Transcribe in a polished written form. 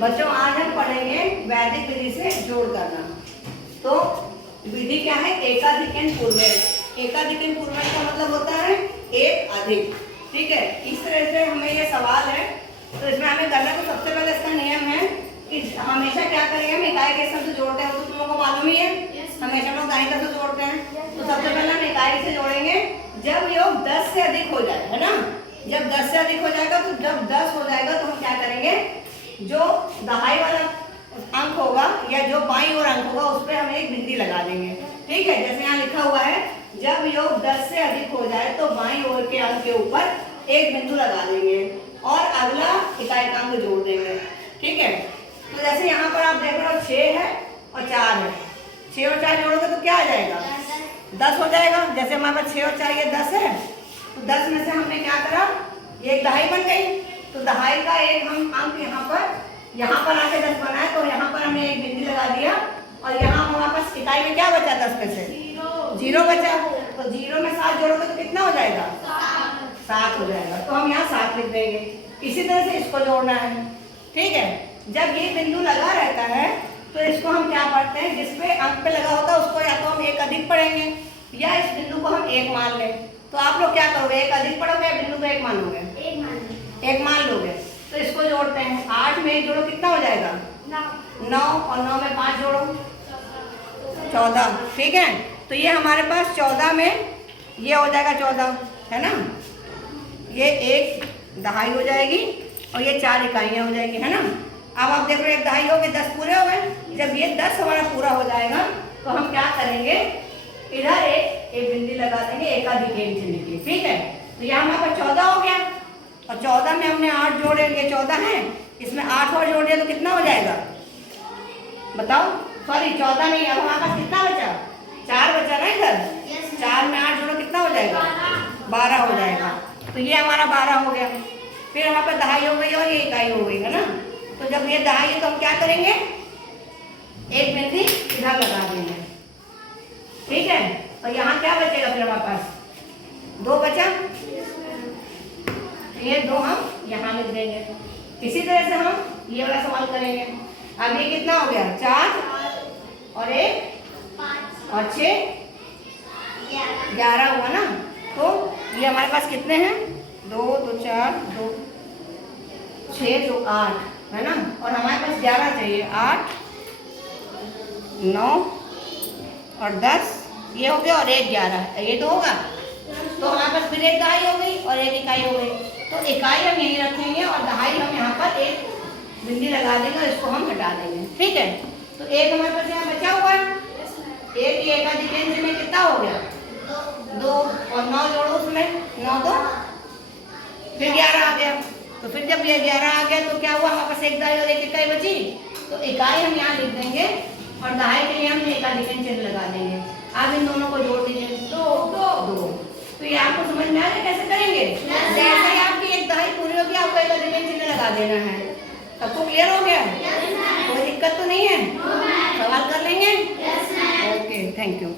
बच्चों आज हम पढ़ेंगे वैदिक विधि से जोड़ करना। तो विधि क्या है? एकाधिकन पूर्वक। एकाधिकन पूर्वक का मतलब होता है एक अधिक। ठीक है, इस तरह से हमें ये सवाल है तो इसमें हमें करना, तो सबसे पहले इसका नियम है कि हमेशा क्या करेंगे, हम इकाई के स्थान से जोड़ते हैं। तो तुम लोगों को मालूम ही है हमेशा हम लोग दाहिने तरफ से जोड़ते हैं। तो सबसे पहले हम इकाई से जोड़ेंगे जब योग 10 से अधिक हो जाए, है ना। जब 10 से अधिक हो जाएगा, तो जब 10 हो जाएगा तो हम क्या करेंगे, जो दहाई वाला अंक होगा या जो बाईं ओर अंक होगा उस पर हम एक बिंदी लगा देंगे। ठीक है, जैसे यहाँ लिखा हुआ है जब योग 10 से अधिक हो जाए तो बाईं ओर के अंक के ऊपर एक बिंदु लगा देंगे और अगला इकाई का अंक जोड़ देंगे। ठीक है, तो जैसे यहाँ पर आप देख रहे हो 6 है और 4 है। 6 और 4 जोड़ोगे तो क्या आ जाएगा? 10 हो जाएगा। जैसे हमारे पास 6 और 4 ये 10 है, तो 10 में से हमने क्या करा, ये एक दहाई बन गई। तो दहाई का एक हम अंक यहाँ पर आके 10 बना है, तो यहाँ पर हमने एक बिंदु लगा दिया और यहाँ हमारे पास इकाई में क्या बचा? 10 में से 0 बचा। तो 0 में 7 जोड़ोगे तो कितना हो जाएगा? 7 हो जाएगा। तो हम यहाँ 7 लिख देंगे। इसी तरह से इसको जोड़ना है। ठीक है, जब ये बिंदु लगा रहता है तो इसको हम क्या पढ़ते हैं, जिसपे अंक पे लगा होता है उसको या तो हम एक अधिक पढ़ेंगे या इस बिंदु को हम एक मान लें। तो आप लोग क्या करोगे, एक अधिक पढ़ोगे या बिंदु को एक मानोगे? एक मान लोगे। तो इसको जोड़ते हैं। 8 में 1 जोड़ो कितना हो जाएगा? 9 और 9 में 5 जोड़ो 14। ठीक है, तो ये हमारे पास 14 में ये हो जाएगा 14, है ना। ये एक दहाई हो जाएगी और ये 4 इकाइयाँ हो जाएंगी, है ना। अब आप देख रहे हो एक दहाई हो गए, 10 पूरे हो गए। जब ये 10 हमारा पूरा हो जाएगा तो हम क्या करेंगे, इधर एक बिंदी लगा देंगे एकाधिकेन चिन्ह की। ठीक है, तो यहाँ हमारे पास 14 हो गया और 14 में हमने 8 जोड़े, ये 14 है, इसमें 8 और जोड़ दिया तो कितना हो जाएगा बताओ? सॉरी 14 नहीं, अब हमारे पास कितना बचा? 4 बचा ना इधर। 4 में 8 जोड़ो कितना हो जाएगा? 12 हो जाएगा। तो ये हमारा 12 हो गया। फिर हमारे पास दहाई हो गई और ये इकाई हो गई, है ना। तो जब ये दहाई है तो हम क्या करेंगे, एक बिंदी इधर लगा देंगे। ठीक है, और यहाँ क्या बचेगा फिर हमारे पास? 2 बचा। ये 2 हम यहाँ लिख देंगे। इसी तरह से हम ये वाला सवाल करेंगे। अब ये कितना हो गया? 4 और 1 और 6 11 हुआ ना। तो ये हमारे पास कितने हैं? 2 2 4 2 6 तो 8, है ना। और हमारे पास 11 चाहिए। 8 9 और 10 ये हो गया और 1 11, ये तो होगा। तो हमारे पास फिर एक दहाई हो गई और एक इकाई हो गई। तो इकाई हम यहीं रखेंगे और दहाई हम यहाँ पर एक बिंदी लगा देंगे और इसको हम हटा देंगे। ठीक है, तो एक हमारे पास यहाँ बचा हुआ है। एक ये एकाधिकेन चिन्ह में कितना हो गया? 2 और 9 जोड़ो उसमें, 9 2 फिर 11 आ गया। तो फिर जब ये 11 आ गया तो क्या हुआ, हमारे पास एक दहाई और एक इकाई बची। तो इकाई हम यहाँ लिख देंगे और दहाई के लिए हम एकाधिकेन चिन्ह लगा देंगे। आप इन दोनों को जोड़ दीजिए, 2 तो ये आपको समझ में आ रहा है कैसे करेंगे? जैसे ही आपकी एक दहाई पूरी होगी आपको एकाधिकेन चिन्ह लगा देना है। सबको क्लियर हो गया? कोई दिक्कत तो नहीं है? सवाल कर लेंगे? Okay, thank you.